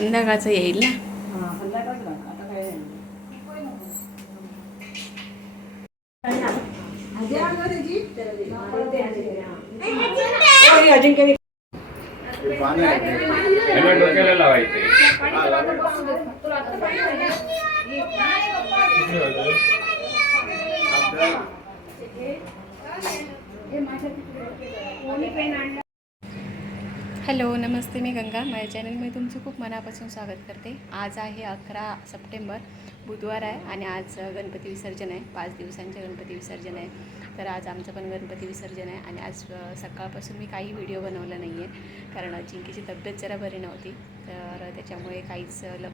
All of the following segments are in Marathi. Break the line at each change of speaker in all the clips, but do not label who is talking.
संध्याकाळचं येईल ना?
डोक्याला लावायचे
हॅलो नमस्ते मी गंगा. माझ्या चॅनलमध्ये तुमचं खूप मनापासून स्वागत करते. आज आहे अकरा सप्टेंबर बुधवार आहे आणि आज गणपती विसर्जन आहे. पाच दिवसांचे गणपती विसर्जन आहे. तर आज आमचं पण गणपती विसर्जन आहे आणि आज सकाळपासून मी काही व्हिडिओ बनवला नाही आहे कारण जिंकीची तब्येत जरा बरी नव्हती. तर त्याच्यामुळे काहीच ल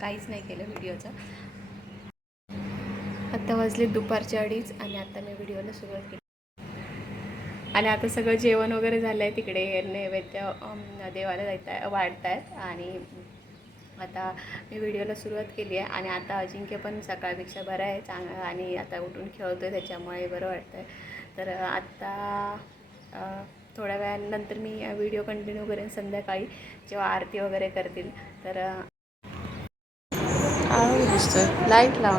काहीच नाही केलं व्हिडिओचं. आत्ता वाजले दुपारचे अडीच आणि आत्ता मी व्हिडिओला सुरुवात केली. आणि आता सगळं जेवण वगैरे झालं आहे तिकडे नैवेद्य देवाला जायत आहे वाढत आहेत आणि आता मी व्हिडिओला सुरुवात केली आहे. आणि आता अजिंक्य पण सकाळपेक्षा बरं आहे चांग आणि आता उठून खेळतो आहे त्याच्यामुळे बरं वाटतं आहे तर आत्ता थोड्या वेळानंतर मी व्हिडिओ कंटिन्यू करेन संध्याकाळी जेव्हा आरती वगैरे करतील. तर लाइट लाव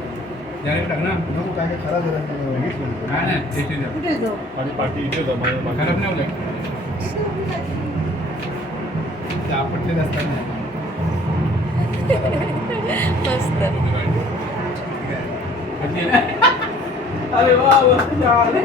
जाळी टाक ना?
नको काय खराब झालं
काय नाही इथे द्या.
कुठे जाऊ?
आणि पाठी इथे जाऊ माझ्या
खराब नाही होत
ते आपटलेले
मस्त.
अरे वा वा झाले.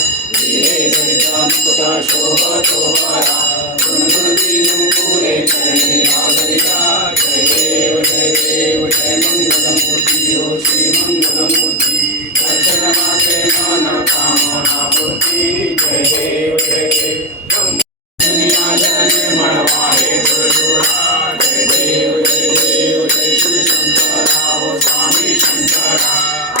पूरे चरणे आदरिका जय देव जय देव जय मङ्गलमूर्ति ओ श्रीमङ्गलमूर्ति दर्शनमाते माना कामना मूर्ति जय देव जय देव दुनिया जननिर्मण वाले गुरुरा जय देव जय देव जय श्री शंकरा ओ स्वामी शंकरा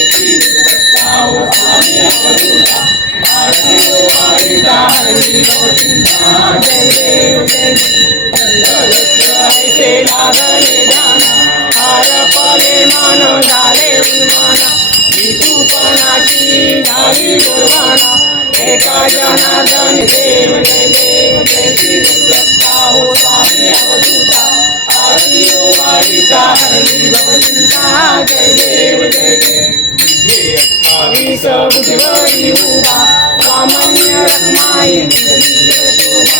जय देव जय जय जय जय जय जय जय जय जय जय पार परे मन झाले उन्माना विकुपणाची झाली गुरवाना एका जनार्दन देव जय देव जय श्री गुरुदत्ता हो स्वामी अवधूता आरती ओ वारिता हरली भवचिंता जय देव जय देव हरी सब उठवरी उभा सामान्य रखमाई शोभा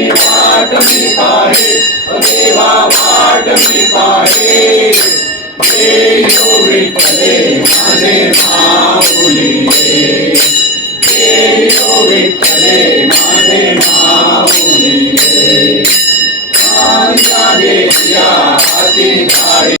पाए देवा बाट भी पाए
योगी पदे माने माउलिए योगी
पदे माने माउलिए आगे या
अति गाड़ी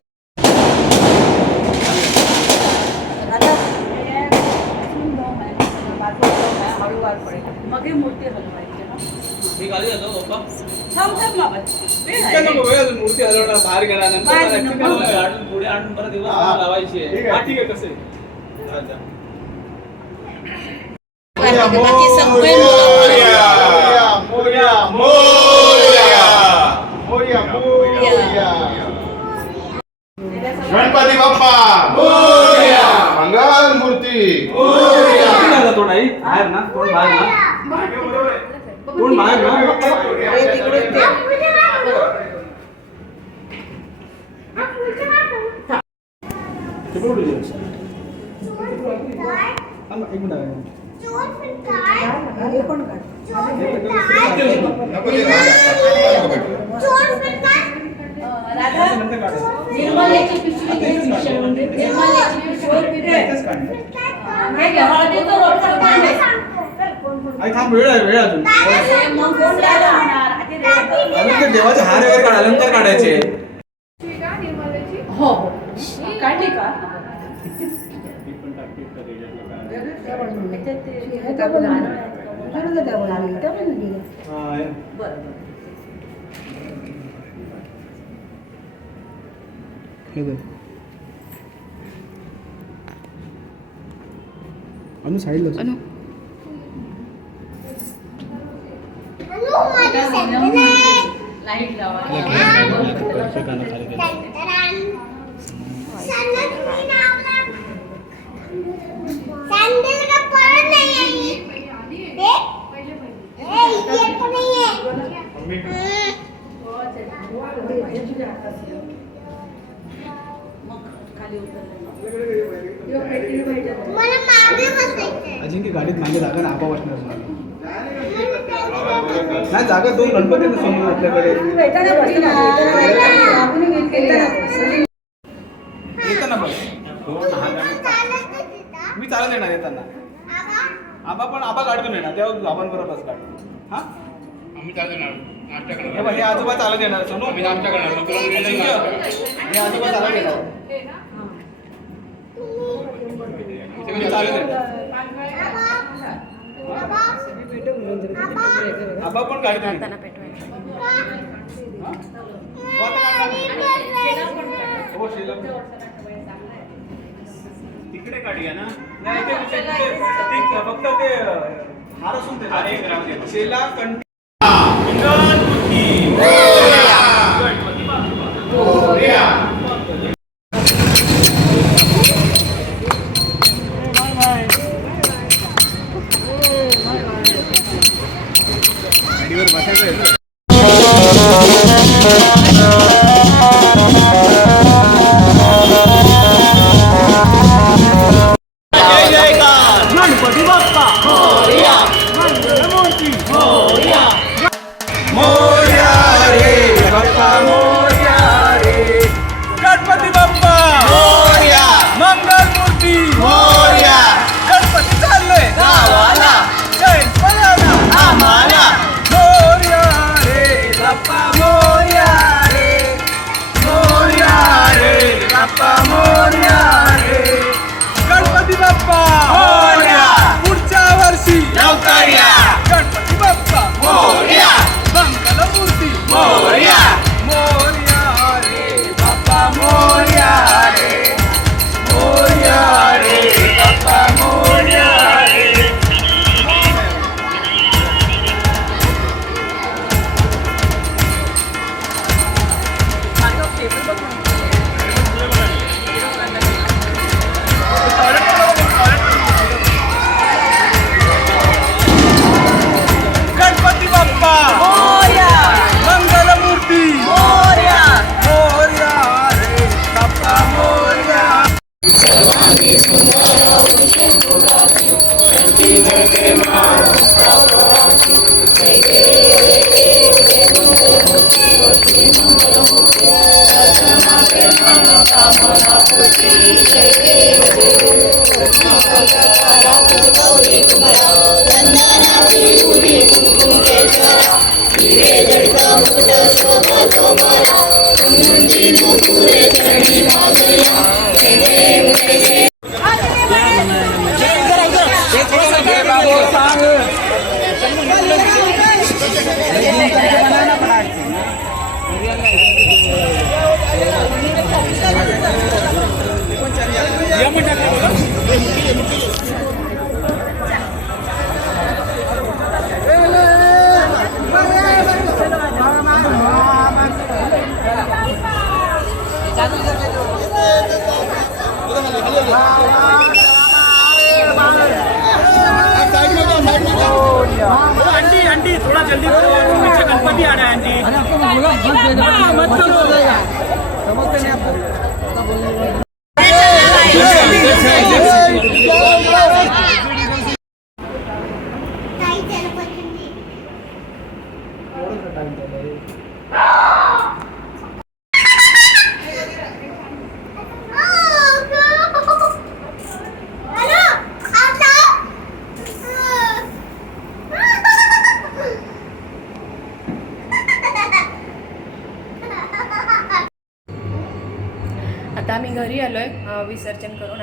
थांब थांब बाबा. वेळ
इतकं
आहे.
नको वेळ अजून मूर्ती हलवणार बाहेर गेल्यानंतर
बाहेर
पुढे आणून परत दिवस
हा.
लावायची आहे.
ठीक आहे.
हा. ठीक आहे कसे अच्छा
बाकी सगळे
मोरया,
मुलं-
मोरया, मोरया, मोरया, मोरया. गणपती बाप्पा.
मोरया.
मंगल मूर्ती.
किती तोंड आई? बाहेर ना तोंड बाहेर ना. कोण बाहेर ना
हे तिकडे ते बोलू दे एक मिनिट हे पण काढ
राधा निर्मल याची पिशवी घे निर्मल
याची पिशवी नाही हळदी तर रोडचा रेडी कर.
अजून. ते देवाचे हार वगैरे काढा नंतर काढायचे.
हो हो. काढली का हे आणलं. बरं बरं
अनु.
लाईट
जागा दोन गणपती आहेत ना समोर आपल्याकडे. येताना बघ. मी चालत येणार येताना. आबा पण आबा काढतो ना तेव्हा आपण बरोबर काढतो हा?
आम्ही येणार.
हे आजोबा चालत येणार. सोनू.
आम्ही नाही लागणार.
हे आजोबा चालत येणार. चालत
चालू
येणार. आबा. पण हा?
तिकडे काढूया ना.
नाही, ते- फक्त ते हार असून ते. शेला कंटी ಇವರು गणपति आ रहा है आंटी हाँ,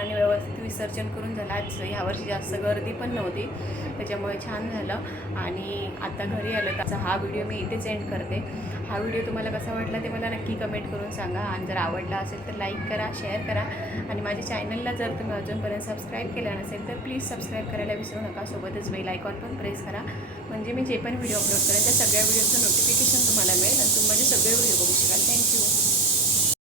आणि व्यवस्थित विसर्जन करून झालं. आज ह्यावर्षी जास्त गर्दी पण नव्हती त्याच्यामुळे छान झालं. आणि आता घरी आलं त्याचा हा व्हिडिओ मी इथेच एंड करते. हा व्हिडिओ तुम्हाला कसा वाटला ते मला नक्की कमेंट करून सांगा. आणि जर आवडला असेल तर लाईक करा शेअर करा. आणि माझ्या चॅनलला जर तुम्ही अजूनपर्यंत सबस्क्राईब केलं नसेल तर प्लीज सबस्क्राईब करायला विसरू नका. सोबतच बेल आयकॉन पण प्रेस करा. म्हणजे मी जे पण व्हिडिओ अपलोड करेन त्या सगळ्या व्हिडिओचं नोटिफिकेशन तुम्हाला मिळेल आणि तुम्ही माझे सगळे व्हिडिओ बघू शकाल. थँक्यू